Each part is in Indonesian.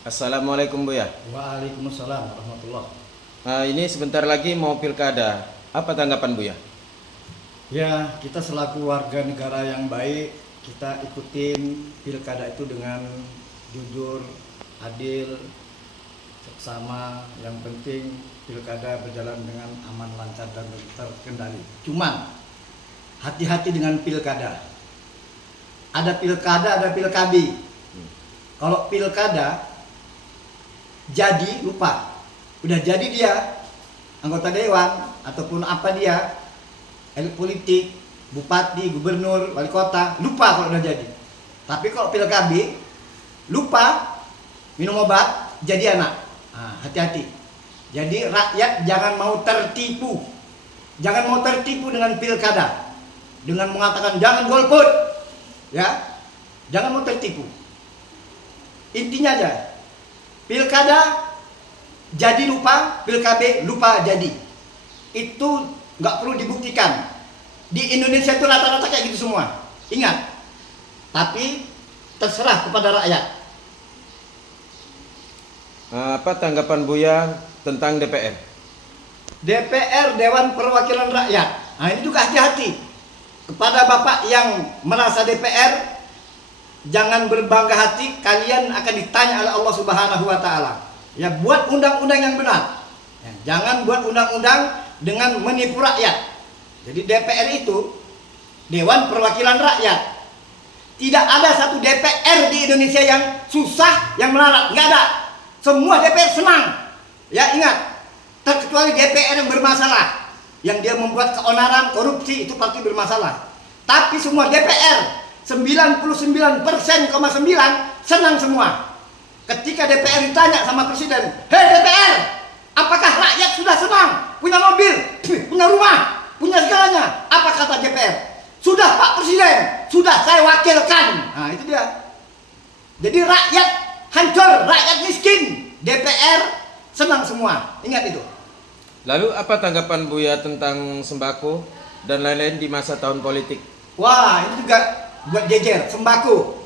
Assalamualaikum Buya. Waalaikumsalam warahmatullah. Ini sebentar lagi mau pilkada. Apa tanggapan Buya? Ya, kita selaku warga negara yang baik, kita ikutin pilkada itu dengan jujur, adil, seksama. Yang penting pilkada berjalan dengan aman, lancar, dan terkendali. Cuman hati-hati dengan pilkada. Ada pilkada, ada pilkadi. Kalau pilkada jadi lupa, udah jadi dia anggota dewan ataupun apa dia elit politik, bupati, gubernur, wali kota, lupa kalau udah jadi. Tapi kalau pilkada lupa minum obat jadi anak. Hati-hati. Jadi rakyat jangan mau tertipu. Jangan mau tertipu dengan pilkada. Dengan mengatakan jangan golput. Ya. Jangan mau tertipu. Intinya aja. Pilkada jadi lupa, pilkada lupa jadi. Itu nggak perlu dibuktikan. Di Indonesia itu rata-rata kayak gitu semua. Ingat. Tapi terserah kepada rakyat. Apa tanggapan Buya tentang DPR? DPR, Dewan Perwakilan Rakyat. Nah ini juga hati-hati. Kepada Bapak yang merasa DPR, jangan berbangga hati, kalian akan ditanya oleh Allah Subhanahu wa Ta'ala. Ya, buat undang-undang yang benar. Ya, jangan buat undang-undang dengan menipu rakyat. Jadi DPR itu Dewan Perwakilan Rakyat. Tidak ada satu DPR di Indonesia yang susah, yang melarat. Nggak ada. Semua DPR senang. Ya, ingat. Terkecuali DPR yang bermasalah. Yang dia membuat keonaran, korupsi, itu pasti bermasalah. Tapi semua DPR 99,9% senang semua. Ketika DPR ditanya sama presiden, "Hei DPR, apakah rakyat sudah senang? Punya mobil, punya rumah, punya segalanya?" Apa kata DPR? "Sudah Pak Presiden, sudah saya wakilkan." Nah itu dia. Jadi rakyat hancur, rakyat miskin. DPR senang semua. Ingat itu. Lalu apa tanggapan Buya tentang sembako dan lain-lain di masa tahun politik? Wah, ini juga buat jejer sembako.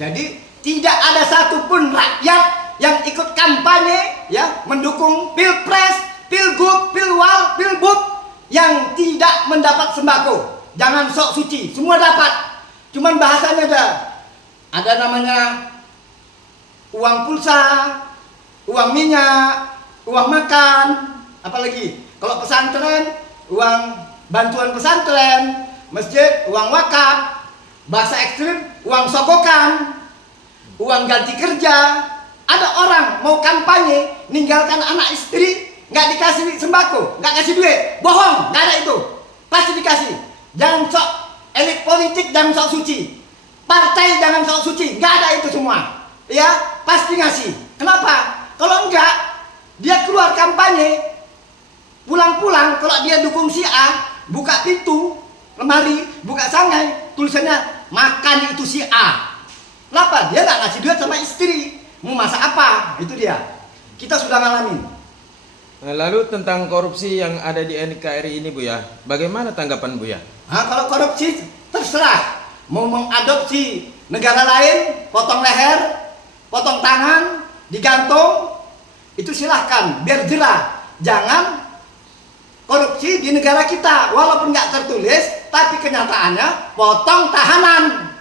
Jadi tidak ada satupun rakyat yang ikut kampanye ya mendukung pilpres, pilgub, pilwal, pilbub yang tidak mendapat sembako. Jangan sok suci, semua dapat. Cuman bahasanya ada namanya uang pulsa, uang minyak, uang makan, apalagi kalau pesantren uang bantuan pesantren, masjid uang wakaf. Bahasa ekstrim, uang sogokan, uang ganti kerja. Ada orang mau kampanye, ninggalkan anak istri, nggak dikasih sembako, nggak kasih duit, bohong, nggak ada itu, pasti dikasih. Jangan sok elit politik, jangan sok suci, partai jangan sok suci, nggak ada itu semua, ya pasti ngasih. Kenapa? Kalau enggak, dia keluar kampanye, pulang-pulang kalau dia dukung si A, buka pintu lemari, buka sangai, tulisannya makan itu si A. Kenapa? Dia nggak ngasih duit sama istri. Mau masak apa? Itu dia. Kita sudah ngalamin. Lalu tentang korupsi yang ada di NKRI ini Buya, bagaimana tanggapan Buya? Kalau korupsi terserah. Mau mengadopsi negara lain, potong leher, potong tangan, digantung, itu silahkan, biar jerah. Jangan korupsi di negara kita, walaupun nggak tertulis, tapi kenyataannya potong tahanan.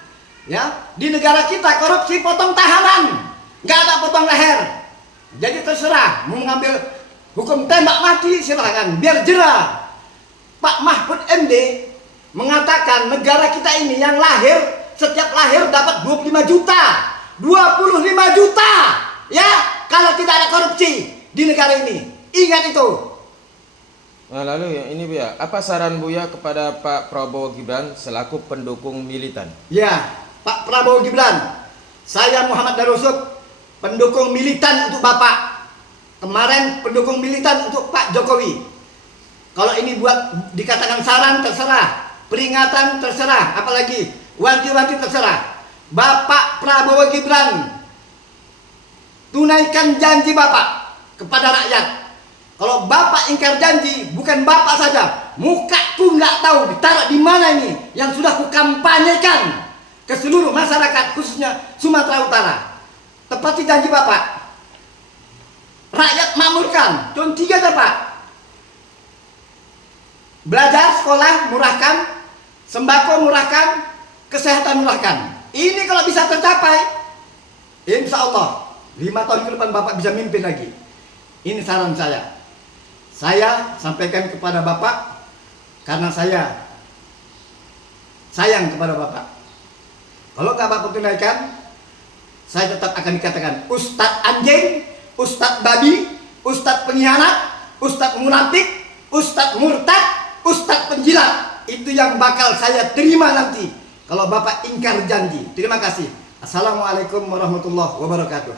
Ya, di negara kita korupsi potong tahanan, nggak ada potong leher. Jadi terserah mau mengambil hukum tembak mati silahkan, biar jerah. Pak Mahfud MD mengatakan negara kita ini yang lahir setiap lahir dapat 25 juta, 25 juta. Ya, kalau tidak ada korupsi di negara ini, ingat itu. Lalu yang ini Buya, apa saran Buya kepada Pak Prabowo Gibran selaku pendukung militan? Ya, Pak Prabowo Gibran, saya Muhammad Darusuk, pendukung militan untuk Bapak. Kemarin pendukung militan untuk Pak Jokowi. Kalau ini buat dikatakan saran terserah, peringatan terserah, apalagi wanti-wanti terserah. Bapak Prabowo Gibran, tunaikan janji Bapak kepada rakyat. Kalau Bapak ingkar janji, bukan Bapak saja, mukaku nggak tahu ditaruh di mana ini yang sudah kukampanyekan ke seluruh masyarakat khususnya Sumatera Utara. Tepati janji Bapak. salurkan. Cuma 3 aja Pak. Belajar, sekolah, murahkan. Sembako murahkan. Kesehatan murahkan. Ini kalau bisa tercapai, insya Allah 5 tahun ke depan Bapak bisa mimpin lagi. Ini saran saya. Saya sampaikan kepada Bapak karena saya sayang kepada Bapak. Kalau nggak Bapak tunaikan, saya tetap akan dikatakan Ustadz anjing, Ustadz babi, Ustadz pengkhianat, Ustadz munafik, Ustadz murtad, Ustadz penjilat. Itu yang bakal saya terima nanti kalau Bapak ingkar janji. Terima kasih. Assalamualaikum warahmatullahi wabarakatuh.